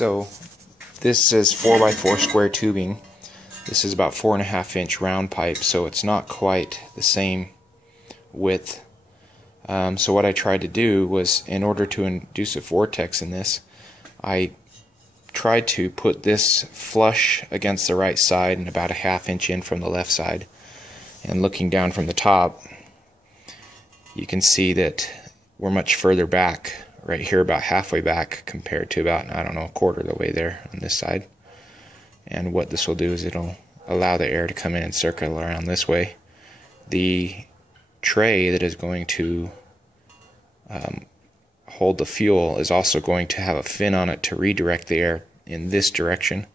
So this is 4x4 square tubing. This is about 4.5-inch round pipe, so it's not quite the same width. So what I tried to do was, in order to induce a vortex in this, I tried to put this flush against the right side and about a 1/2 inch in from the left side. And looking down from the top, you can see that we're much further back. Right here, about halfway back compared to about, I don't know, a quarter of the way there on this side. And what this will do is it'll allow the air to come in and circle around this way. The tray that is going to hold the fuel is also going to have a fin on it to redirect the air in this direction.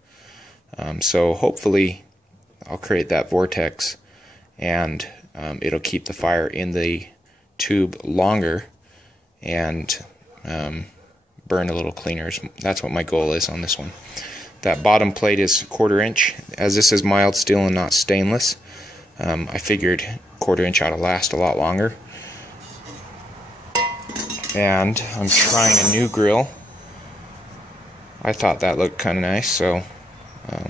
So hopefully I'll create that vortex, and it'll keep the fire in the tube longer and burn a little cleaner. That's what my goal is on this one. That bottom plate is 1/4 inch. As this is mild steel and not stainless, I figured 1/4 inch ought to last a lot longer. And I'm trying a new grill. I thought that looked kind of nice, so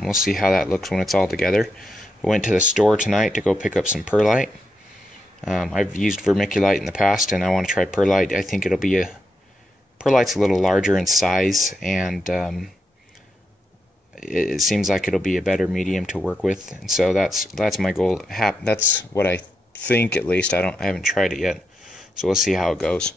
we'll see how that looks when it's all together. I went to the store tonight to go pick up some perlite. I've used vermiculite in the past, and I want to try perlite. I think it'll be perlite's a little larger in size, and it seems like it'll be a better medium to work with. And so that's my goal. That's what I think, at least. I haven't tried it yet, so we'll see how it goes.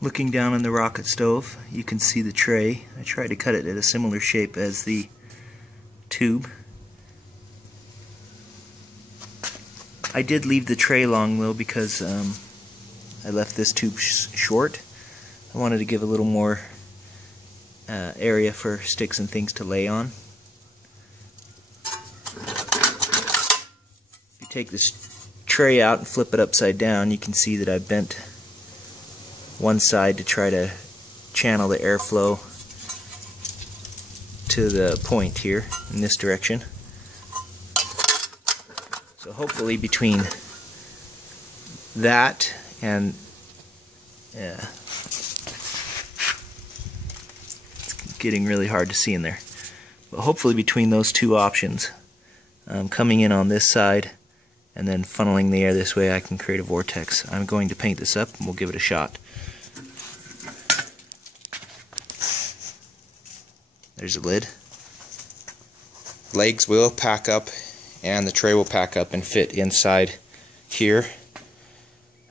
Looking down on the rocket stove, you can see the tray. I tried to cut it at a similar shape as the tube. I did leave the tray long though because I left this tube short. I wanted to give a little more area for sticks and things to lay on. If you take this tray out and flip it upside down, you can see that I bent one side to try to channel the airflow to the point here in this direction. So hopefully between that and it's getting really hard to see in there, but hopefully between those two options, coming in on this side and then funneling the air this way, I can create a vortex. I'm going to paint this up and we'll give it a shot. There's a lid. Legs will pack up and the tray will pack up and fit inside here.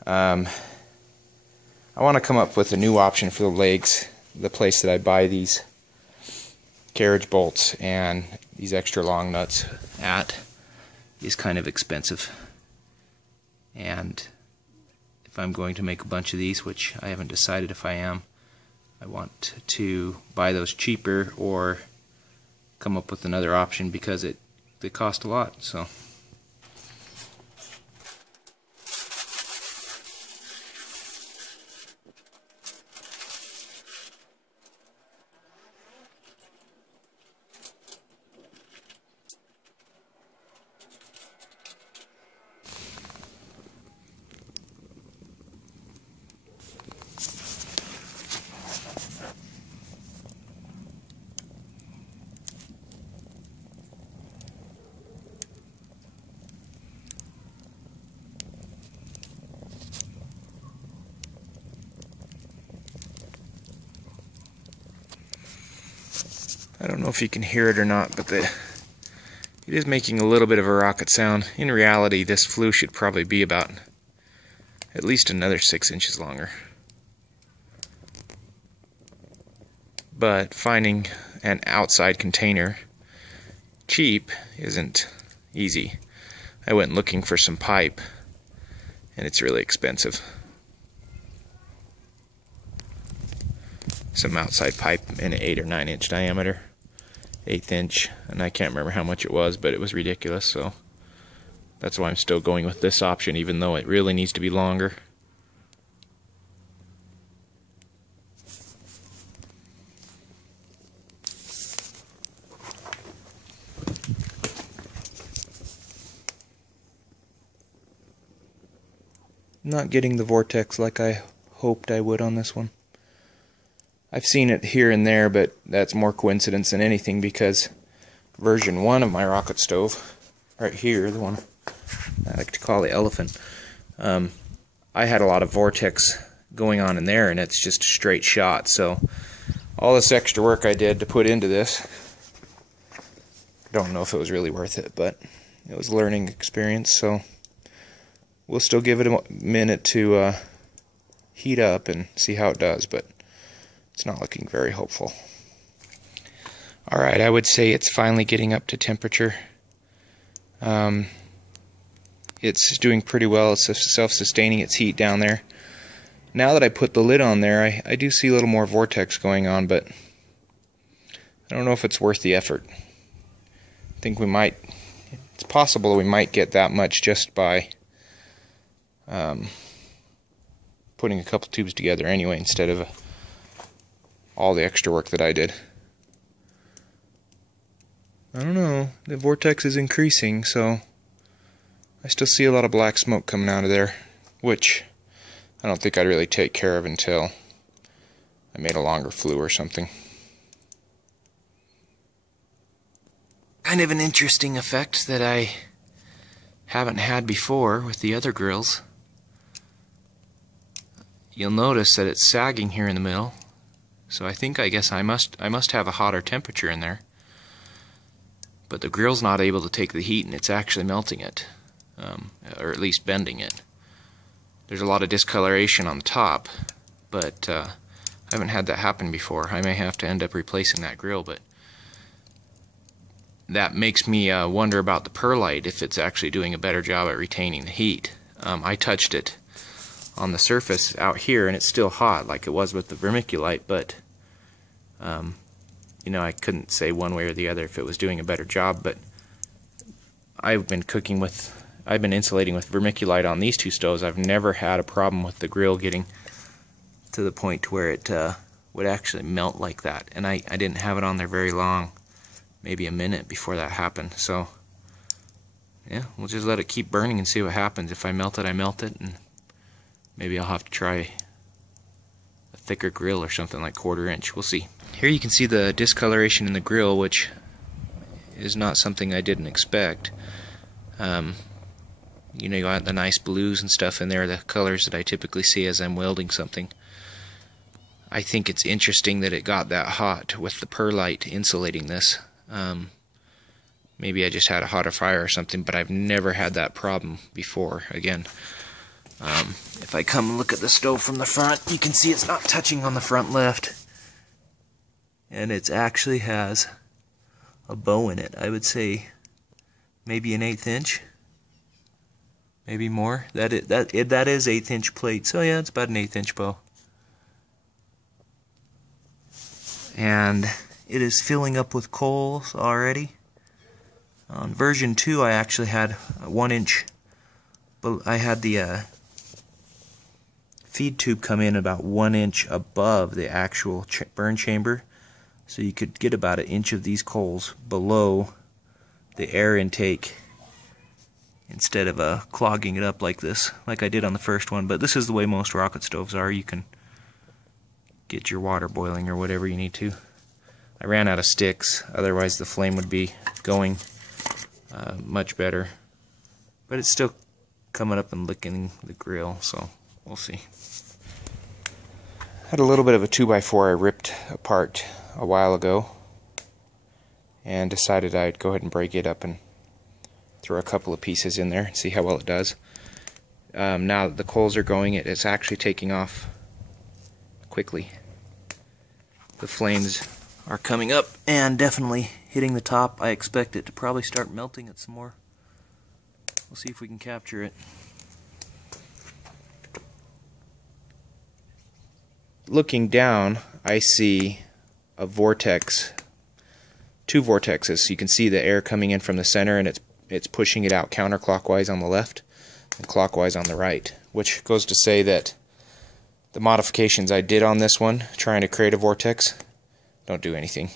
I want to come up with a new option for the legs. The place that I buy these carriage bolts and these extra long nuts at is kind of expensive. And if I'm going to make a bunch of these, which I haven't decided if I am, I want to buy those cheaper or come up with another option because they cost a lot. So I don't know if you can hear it or not, but it is making a little bit of a rocket sound. In reality, this flue should probably be about at least another 6 inches longer. But finding an outside container cheap isn't easy. I went looking for some pipe, and it's really expensive. Some outside pipe in an 8 or 9 inch diameter, 1/8 inch, and I can't remember how much it was, but it was ridiculous, so that's why I'm still going with this option, even though it really needs to be longer. Not getting the vortex like I hoped I would on this one. I've seen it here and there, but that's more coincidence than anything because version 1 of my rocket stove, right here, the one I like to call the elephant, I had a lot of vortex going on in there, and it's just a straight shot. So all this extra work I did to put into this, I don't know if it was really worth it, but it was a learning experience, so we'll still give it a minute to heat up and see how it does, but it's not looking very hopeful. Alright, I would say it's finally getting up to temperature. It's doing pretty well. It's self-sustaining its heat down there. Now that I put the lid on there, I do see a little more vortex going on, but I don't know if it's worth the effort. I think we might, it's possible we might get that much just by putting a couple tubes together anyway, instead of all the extra work that I did. I don't know, the vortex is increasing, so I still see a lot of black smoke coming out of there, which I don't think I'd really take care of until I made a longer flue or something. Kind of an interesting effect that I haven't had before with the other grills. You'll notice that it's sagging here in the middle, so I guess I must have a hotter temperature in there. But the grill's not able to take the heat, and it's actually melting it, or at least bending it. There's a lot of discoloration on the top, but I haven't had that happen before. I may have to end up replacing that grill, but that makes me wonder about the perlite, if it's actually doing a better job at retaining the heat. I touched it on the surface out here, and it's still hot like it was with the vermiculite, but you know, I couldn't say one way or the other if it was doing a better job. But I've been insulating with vermiculite on these two stoves. I've never had a problem with the grill getting to the point where it would actually melt like that. And I didn't have it on there very long, maybe a minute before that happened. So yeah, we'll just let it keep burning and see what happens. If I melt it, I melt it, and maybe I'll have to try a thicker grill or something like 1/4 inch. We'll see. Here you can see the discoloration in the grill, which is not something I didn't expect. You know, you got the nice blues and stuff in there, the colors that I typically see as I'm welding something. I think it's interesting that it got that hot with the perlite insulating this. Maybe I just had a hotter fire or something, but I've never had that problem before. Again, if I come and look at the stove from the front, you can see it's not touching on the front left. And it actually has a bow in it. I would say maybe an 1/8 inch, maybe more. That is 1/8 inch plate. So yeah, it's about an 1/8 inch bow. And it is filling up with coals already. On version 2, I actually had a 1 inch. But I had the feed tube come in about 1 inch above the actual burn chamber. So you could get about 1 inch of these coals below the air intake instead of clogging it up like this, like I did on the first one. But this is the way most rocket stoves are. You can get your water boiling or whatever you need to. I ran out of sticks, otherwise the flame would be going much better. But it's still coming up and licking the grill, so we'll see. Had a little bit of a 2x4 I ripped apart a while ago, and decided I'd go ahead and break it up and throw a couple of pieces in there and see how well it does. Now that the coals are going, it's actually taking off quickly. The flames are coming up and definitely hitting the top. I expect it to probably start melting it some more. We'll see if we can capture it. Looking down, I see a vortex, 2 vortexes. You can see the air coming in from the center, and it's pushing it out counterclockwise on the left and clockwise on the right, which goes to say that the modifications I did on this one, trying to create a vortex, don't do anything.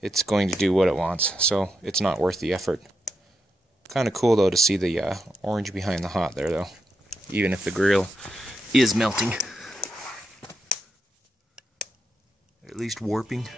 It's going to do what it wants, so it's not worth the effort. Kind of cool though to see the orange behind the hot there though, even if the grill is melting. At least warping.